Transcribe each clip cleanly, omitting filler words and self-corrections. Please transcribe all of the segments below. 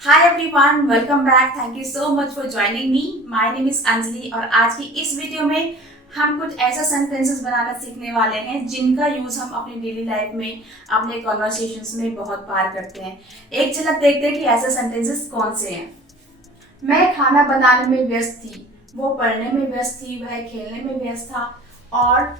Hi everyone, welcome back. Thank you so much for joining me. My name is Anjali और आज की इस video में हम कुछ ऐसा सेंटेंसेस बनाना सीखने वाले हैं जिनका यूज हम अपनी डेली लाइफ में, अपने कॉन्वर्सेशंस में बहुत बार करते हैं। एक झलक देखते हैं कि ऐसे सेंटेंसेस कौन से हैं। मैं खाना बनाने में व्यस्त थी, वो पढ़ने में व्यस्त थी, वह खेलने में व्यस्त था और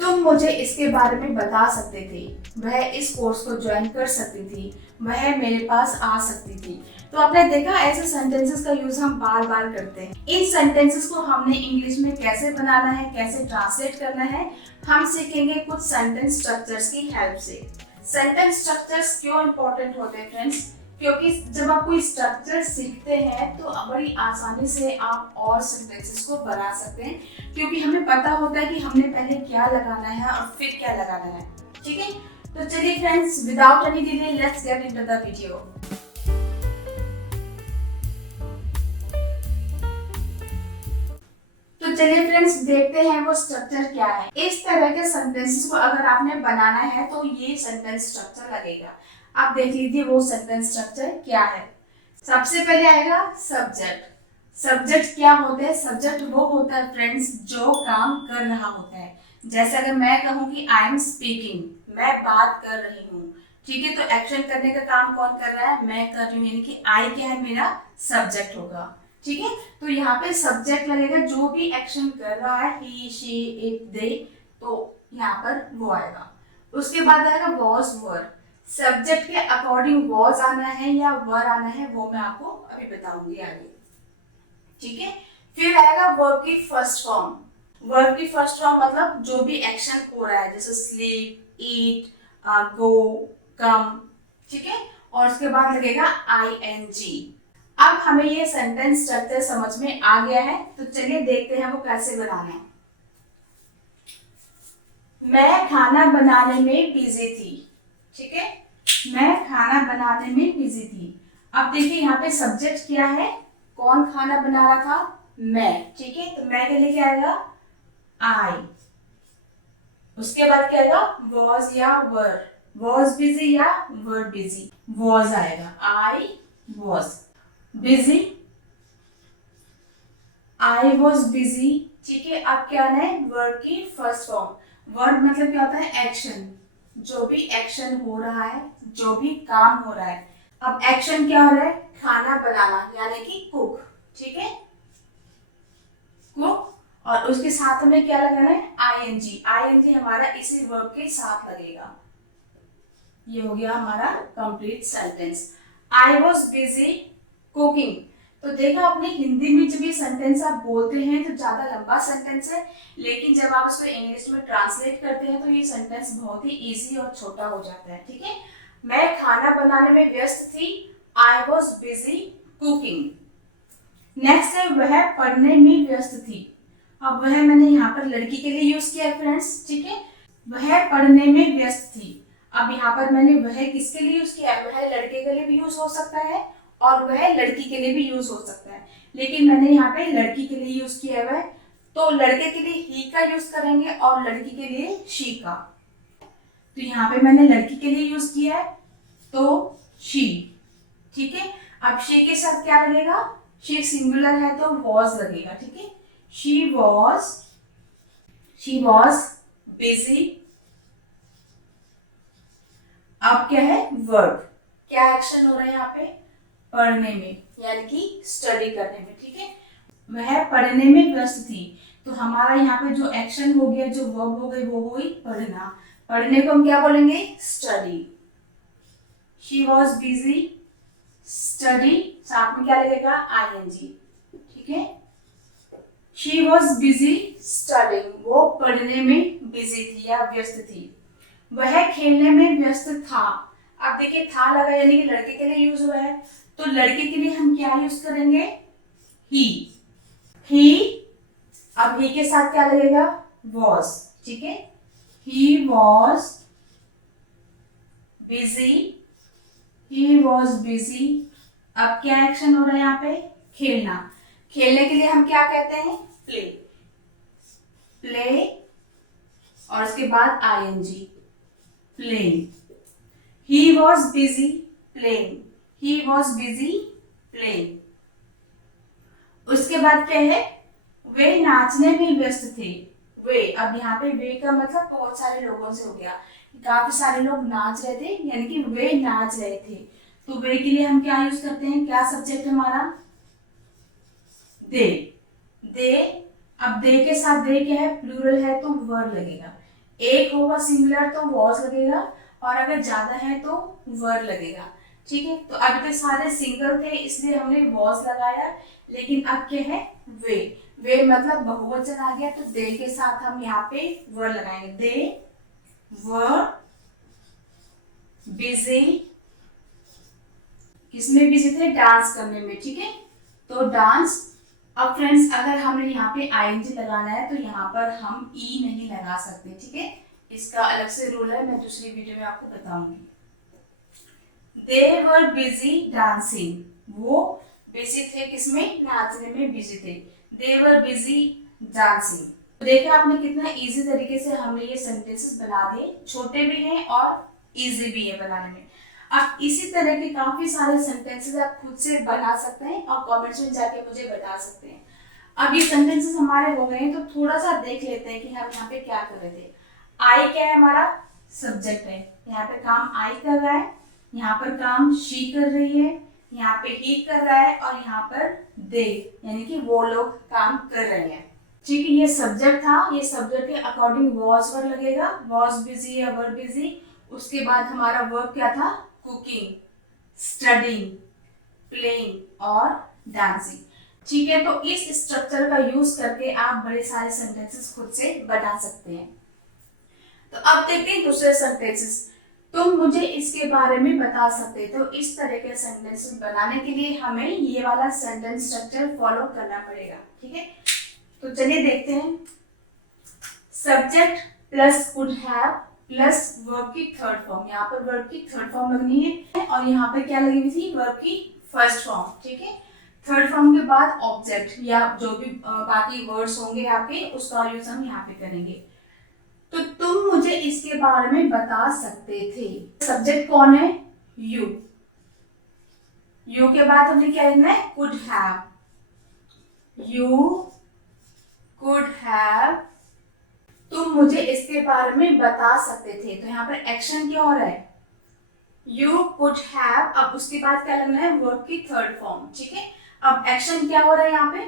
तुम मुझे इसके बारे में बता सकते थे। वह इस कोर्स को ज्वाइन कर सकती थी, वह मेरे पास आ सकती थी। तो आपने देखा, ऐसे सेंटेंसेस का यूज हम बार बार करते हैं। इन सेंटेंसेस को हमने इंग्लिश में कैसे बनाना है, कैसे ट्रांसलेट करना है, हम सीखेंगे कुछ सेंटेंस स्ट्रक्चर्स की हेल्प से। सेंटेंस स्ट्रक्चर्स क्यों इंपॉर्टेंट होते हैं फ्रेंड्स? क्योंकि जब आप कोई स्ट्रक्चर सीखते हैं तो बड़ी आसानी से आप और सेंटेंसेस को बना सकते हैं, क्योंकि हमें पता होता है कि हमने पहले क्या लगाना है और फिर क्या लगाना है। ठीक है, तो चलिए friends, without any delay let's get into the video. तो चलिए फ्रेंड्स, देखते हैं वो स्ट्रक्चर क्या है। इस तरह के सेंटेंसेस को अगर आपने बनाना है तो ये सेंटेंस स्ट्रक्चर लगेगा। आप देख लीजिए वो सेंटेंस स्ट्रक्चर क्या है। सबसे पहले आएगा सब्जेक्ट। सब्जेक्ट क्या होते हैं? सब्जेक्ट वो होता है फ्रेंड्स जो काम कर रहा होता है। जैसे अगर मैं कहूँ कि आई एम स्पीकिंग, मैं बात कर रही हूँ। ठीक है, तो एक्शन करने का काम कौन कर रहा है? मैं कर रही हूँ, यानी कि आई क्या है? मेरा सब्जेक्ट होगा। ठीक है, तो यहाँ पे सब्जेक्ट लगेगा, जो भी एक्शन कर रहा है, ही शी इट दे, तो यहाँ पर वो आएगा। उसके बाद आएगा वॉज वर। सब्जेक्ट के अकॉर्डिंग वॉज आना है या वर आना है, वो मैं आपको अभी बताऊंगी आगे। ठीक है, फिर आएगा वर्ब की फर्स्ट फॉर्म। वर्ब की फर्स्ट फॉर्म मतलब जो भी एक्शन हो रहा है, जैसे स्लीप, ईट, गो, कम। ठीक है, और उसके बाद लगेगा ING। अब हमें ये सेंटेंस स्ट्रक्चर समझ में आ गया है, तो चलिए देखते हैं वो कैसे बनाना है। मैं खाना बनाने में बिजी थी। ठीक है, मैं खाना बनाने में बिजी थी। अब देखिए यहाँ पे सब्जेक्ट क्या है? कौन खाना बना रहा था? मैं। ठीक है, तो मैं के लिए क्या आएगा? आई। उसके बाद क्या आएगा? वॉज या वर। वॉज बिजी या वर बिजी? वॉज आएगा। I was busy, I was busy. ठीक है, अब क्या आना है? वर्ब की फर्स्ट फॉर्म। वर्ब मतलब क्या होता है? एक्शन। जो भी एक्शन हो रहा है, जो भी काम हो रहा है। अब एक्शन क्या हो रहा है? खाना बनाना, यानी कि कुक। ठीक है, कुक। और उसके साथ में क्या लगाना है? ING। ING हमारा इसी वर्ब के साथ लगेगा। ये हो गया हमारा complete sentence. I was busy cooking. तो देखा आपने, हिंदी में जब ये सेंटेंस आप बोलते हैं तो ज्यादा लंबा सेंटेंस है, लेकिन जब आप इसको इंग्लिश में ट्रांसलेट करते हैं तो ये सेंटेंस बहुत ही इजी और छोटा हो जाता है। ठीक है, मैं खाना बनाने में व्यस्त थी, I was busy cooking. Next है वह पढ़ने में व्यस्त थी। अब वह मैंने यहाँ पर लड़की के लिए यूज किया है फ्रेंड्स। ठीक है, वह पढ़ने में व्यस्त थी। अब यहाँ पर मैंने वह किसके लिए यूज किया है? वह लड़के के लिए भी यूज हो सकता है और वह लड़की के लिए भी यूज हो सकता है, लेकिन मैंने यहाँ पे लड़की के लिए यूज किया है। तो लड़के के लिए ही का यूज करेंगे और लड़की के लिए शी का। तो यहाँ पे मैंने लड़की के लिए यूज किया है, तो शी। ठीक है, अब शी के साथ क्या लगेगा? शी सिंगुलर है तो वॉज लगेगा। ठीक है, शी वॉज बिजी। अब क्या है? वर्ब। क्या एक्शन हो रहा है यहाँ पे? पढ़ने में, यानी कि स्टडी करने में। ठीक है, वह पढ़ने में व्यस्त थी, तो हमारा यहाँ पे जो एक्शन हो गया, जो वर्ब हो गई, वो हुई पढ़ना। पढ़ने को हम क्या बोलेंगे? Study. She was busy study, साथ में क्या लगेगा? ING। ठीक है, शी वॉज बिजी स्टडिंग, वो पढ़ने में बिजी थी या व्यस्त थी। वह खेलने में व्यस्त था। अब देखिए, था लगा यानी कि लड़के के लिए यूज हुआ है, तो लड़के के लिए हम क्या यूज करेंगे? ही। अब ही के साथ क्या लगेगा? वॉज। ठीक है, he was busy, he was busy. अब क्या एक्शन हो रहा है यहाँ पे? खेलना। खेलने के लिए हम क्या कहते हैं? प्ले। प्ले और उसके बाद ING, playing. He was busy playing, he was busy playing. उसके बाद क्या है, वे नाचने में व्यस्त थे। वे, अब यहाँ पे वे का मतलब बहुत सारे लोगों से हो गया, काफी सारे लोग नाच रहे थे, यानी कि वे नाच रहे थे। तो वे के लिए हम क्या यूज करते हैं, क्या सब्जेक्ट हमारा, दे। दे, अब दे के साथ दे क्या है, प्लूरल है तो वर लगेगा। एक होगा सिंगुलर तो वॉज लगेगा, और अगर ज्यादा है तो वर लगेगा। ठीक है, तो अभी तक सारे सिंगल थे इसलिए हमने वॉज लगाया, लेकिन अब क्या है, वे। वे मतलब बहुवचन आ गया, तो दे के साथ हम यहाँ पे वर लगाएंगे। दे वर बिजी, किसमें बिजी थे, डांस करने में। ठीक है, तो डांस। अब फ्रेंड्स अगर हमें यहाँ पे आईएनजी लगाना है तो यहाँ पर हम ई नहीं लगा सकते। ठीक है, इसका अलग से रूल है, मैं दूसरी वीडियो में आपको बताऊंगी। दे वर बिजी डांसिंग, वो बिजी थे किसमें, नाचने में बिजी थे। दे वर बिजी डांसिंग। देखिए आपने कितना इजी तरीके से हमने ये सेंटेंसेस बना दिए, छोटे भी हैं और इजी भी है बनाने में। अब इसी तरह के काफी सारे सेंटेंसेस आप खुद से बना सकते हैं और कमेंट्स में जाके मुझे बता सकते हैं। अब ये सेंटेंसेस हमारे हो गए हैं, तो थोड़ा सा देख लेते हैं कि हम यहाँ पे क्या कर रहे थे। आई क्या है, हमारा सब्जेक्ट है, यहाँ पे काम आई कर रहा है, यहाँ पर काम शी कर रही है, यहाँ पे ही कर रहा है, और यहाँ पर दे, यानी कि वो लोग काम कर रहे हैं। ठीक है, ये सब्जेक्ट था, ये सब्जेक्ट के अकॉर्डिंग वॉज वर लगेगा, वॉज बिजी या वर बिजी। उसके बाद हमारा वर्ब क्या था, कुकिंग, स्टडिंग, प्लेइंग और डांसिंग। ठीक है, तो इस स्ट्रक्चर का यूज करके आप बड़े सारे सेंटेंसेस खुद से बना सकते हैं। तो अब देखते हैं दूसरे सेंटेंसेस। तुम मुझे इसके बारे में बता सकते, तो इस तरह के सेंटेंसेस बनाने के लिए हमें ये वाला सेंटेंस स्ट्रक्चर फॉलो करना पड़ेगा। ठीक है, तो चलिए देखते हैं। Subject plus could have plus verb की थर्ड फॉर्म, यहाँ पर वर्ब की थर्ड फॉर्म लगनी है, और यहाँ पे क्या लगी हुई थी, वर्ब की फर्स्ट फॉर्म। ठीक है, थर्ड फॉर्म के बाद ऑब्जेक्ट या जो भी बाकी वर्ड्स होंगे आपके, उसका यूज हम यहाँ पे करेंगे। तो तुम मुझे इसके बारे में बता सकते थे। सब्जेक्ट कौन है, यू। यू के बाद हमने क्या लिखना है, could have. You could have, तुम मुझे इसके बारे में बता सकते थे, तो यहाँ पर एक्शन क्या हो रहा है, यू कुड हैव। अब उसके बाद क्या लगना है, वर्ब की थर्ड फॉर्म। ठीक है, अब एक्शन क्या हो रहा है यहाँ पे,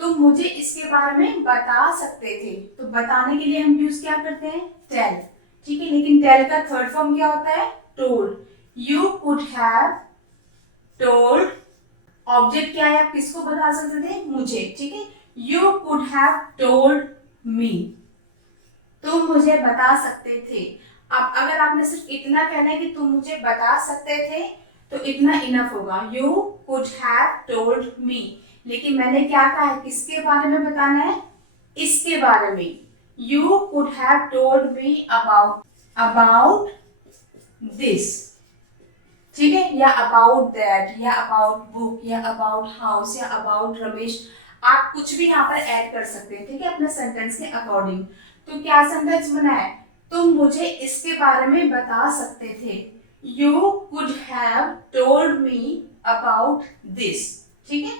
तुम मुझे इसके बारे में बता सकते थे, तो बताने के लिए हम यूज क्या करते हैं, टेल। ठीक है, लेकिन टेल का थर्ड फॉर्म क्या होता है, told. You could have told, object क्या है, आप किसको बता सकते थे, मुझे। ठीक है, you could have told me, तुम मुझे बता सकते थे। अब अगर आपने सिर्फ इतना कहना है कि तुम मुझे बता सकते थे, तो इतना इनफ होगा, you could have told me. लेकिन मैंने क्या कहा है, किसके बारे में बताना है, इसके बारे में। You could have told me about this. ठीक है, या अबाउट दैट, या अबाउट बुक, या अबाउट हाउस, या अबाउट रमेश, आप कुछ भी यहाँ पर ऐड कर सकते हैं। ठीक है, अपने सेंटेंस के अकॉर्डिंग। तो क्या सेंटेंस बना है, तुम मुझे इसके बारे में बता सकते थे, you could have told me about this. ठीक है,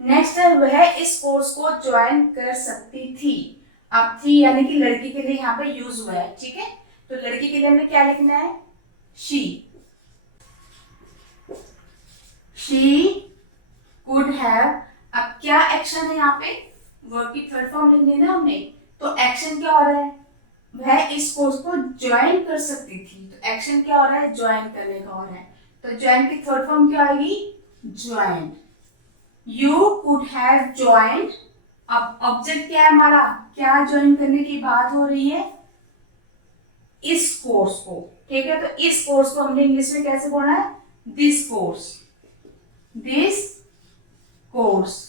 नेक्स्ट है, वह इस कोर्स को ज्वाइन कर सकती थी। अब थी यानी कि लड़की के लिए यहाँ पे यूज हुआ है। ठीक है, तो लड़की के लिए हमें क्या लिखना है, शी। शी कुड हैव, अब क्या एक्शन है यहाँ पे, वर्ब की थर्ड फॉर्म लिखनी है ना हमने, तो एक्शन क्या हो रहा है, वह इस कोर्स को ज्वाइन कर सकती थी, तो एक्शन क्या हो रहा है, ज्वाइन करने का हो रहा है। तो ज्वाइन की थर्ड फॉर्म क्या आएगी, join. You could have joined, अब ऑब्जेक्ट क्या है हमारा, क्या ज्वाइन करने की बात हो रही है, इस कोर्स को। ठीक है, तो इस कोर्स को हमने इंग्लिश में कैसे बोलना है, this course, this course.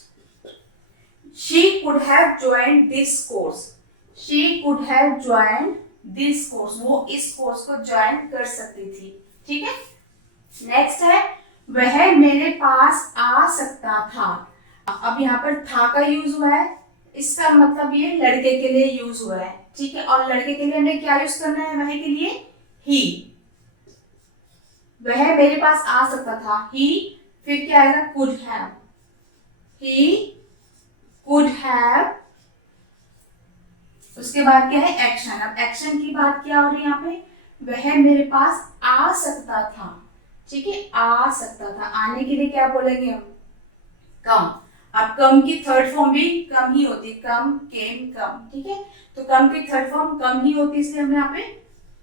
She could have joined this course. She could have joined this course. वो इस कोर्स को ज्वाइन कर सकती थी। ठीक है, नेक्स्ट है, वह मेरे पास आ सकता था। अब यहाँ पर था का यूज हुआ है, इसका मतलब ये लड़के के लिए यूज हुआ है। ठीक है, और लड़के के लिए हमें क्या यूज करना है, वह के लिए ही। वह मेरे पास आ सकता था। ही फिर क्या आएगा, could have, he could have. उसके बाद क्या है, एक्शन। अब एक्शन की बात क्या हो रही है यहाँ पे, वह मेरे पास आ सकता था। ठीक है, आ सकता था, आने के लिए क्या बोलेंगे हम, कम। अब कम की थर्ड फॉर्म भी कम ही होती है, कम, केम, कम। ठीक है, तो कम की थर्ड फॉर्म कम ही होती है, इसलिए हम यहाँ पे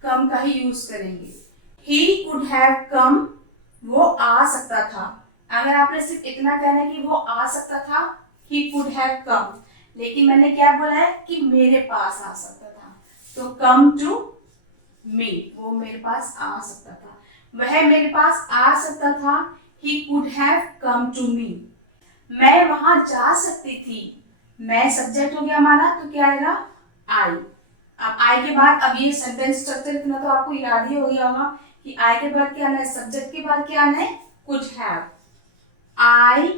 कम का ही यूज करेंगे। ही कुड हैव कम, वो आ सकता था। अगर आपने सिर्फ इतना कहना है कि वो आ सकता था, ही कुड हैव कम, लेकिन मैंने क्या बोला है कि मेरे पास आ सकता था, तो कम टू मी, वो मेरे पास आ सकता था। वह मेरे पास आ सकता था, he could have come to me. मैं वहां जा सकती थी, मैं सब्जेक्ट हो गया हमारा, तो क्या आएगा, आई। अब आई के बाद, अब ये सेंटेंस स्ट्रक्चर इतना तो आपको याद ही हो गया होगा कि आई के बाद क्या आना है, सब्जेक्ट के बाद क्या आना है, could have. I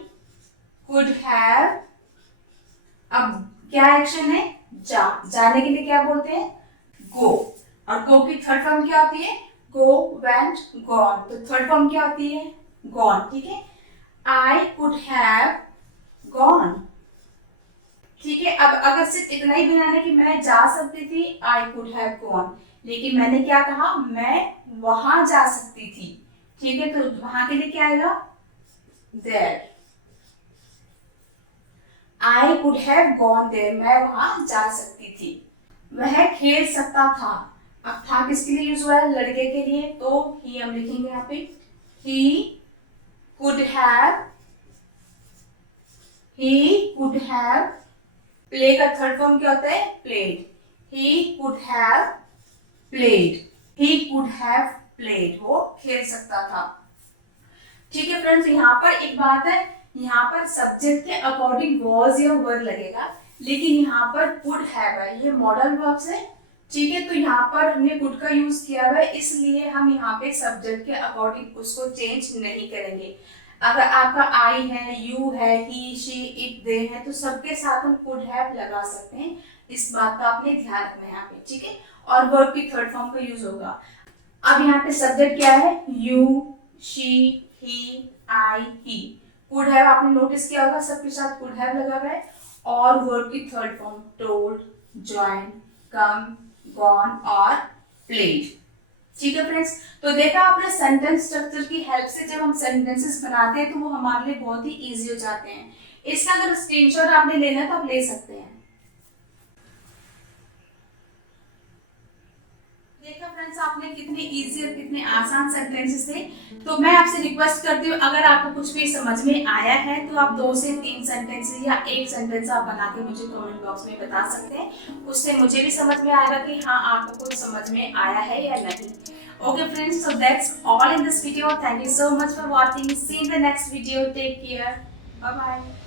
could have, अब क्या एक्शन है, जाने के लिए क्या बोलते हैं, गो। और गो की थर्ड फॉर्म क्या होती है, गो, वेंट, गॉन। तो थर्ड फॉर्म क्या होती है, गॉन। ठीक है, आई कुड हैव गॉन। ठीक है, अब अगर सिर्फ इतना ही बनाना कि मैं जा सकती थी, आई कुड हैव गॉन, लेकिन मैंने क्या कहा, मैं वहां जा सकती थी। ठीक है, तो वहां के लिए क्या आएगा, there. I could have gone there, मैं वहां जा सकती थी। वह खेल सकता था, अब था किसके लिए यूज हुआ है, लड़के के लिए, तो ही हम लिखेंगे यहाँ पे, ही could have, he could have. Play का थर्ड फॉर्म क्या होता है, played. He could have played, he could have played, वो खेल सकता था। ठीक है फ्रेंड्स, यहाँ पर एक बात है, यहाँ पर सब्जेक्ट के अकॉर्डिंग वॉज या वर लगेगा, लेकिन यहाँ पर कुड हैव है, ये मॉडल वर्ब्स है। ठीक है, तो यहाँ पर हमने कुड का यूज किया हुआ है, इसलिए हम यहाँ पे सब्जेक्ट के अकॉर्डिंग उसको चेंज नहीं करेंगे। अगर आपका आई है, यू है, ही, शी, इट, दे है, तो सबके साथ हम कुड हैव लगा सकते हैं। इस बात का आपने ध्यान रखना है यहाँ पे। ठीक है, और वर्ब की थर्ड फॉर्म का यूज होगा। अब यहाँ पे सब्जेक्ट क्या है, you, she, he, I, he. Could have आपने नोटिस किया होगा, सबके साथ कुड हैव लगा हुआ है। और वर्ब की थर्ड फॉर्म टोल्ड, जॉइन, कम, गॉन और प्लेड। ठीक है फ्रेंड्स, तो देखा आपने सेंटेंस स्ट्रक्चर की हेल्प से जब हम सेंटेंसेस बनाते हैं तो वो हमारे लिए बहुत ही इजी हो जाते हैं। इसका अगर स्क्रीनशॉट आपने लेना है तो आप ले सकते हैं। देखा फ्रेंड्स, आपने कितने इजी और कितने आसान सेंटेंसेस थे। तो मैं आपसे रिक्वेस्ट करती हूँ, अगर आपको कुछ भी समझ में आया है तो आप 2 से 3 सेंटेंसेस या एक सेंटेंस आप बना के मुझे कमेंट बॉक्स में बता सकते हैं। उससे मुझे भी समझ में आएगा कि हाँ, आपको कुछ समझ में आया है या नहीं। Okay friends, so that's all in this video. Thank you so much for watching. See you in the next video. Take care. Bye bye.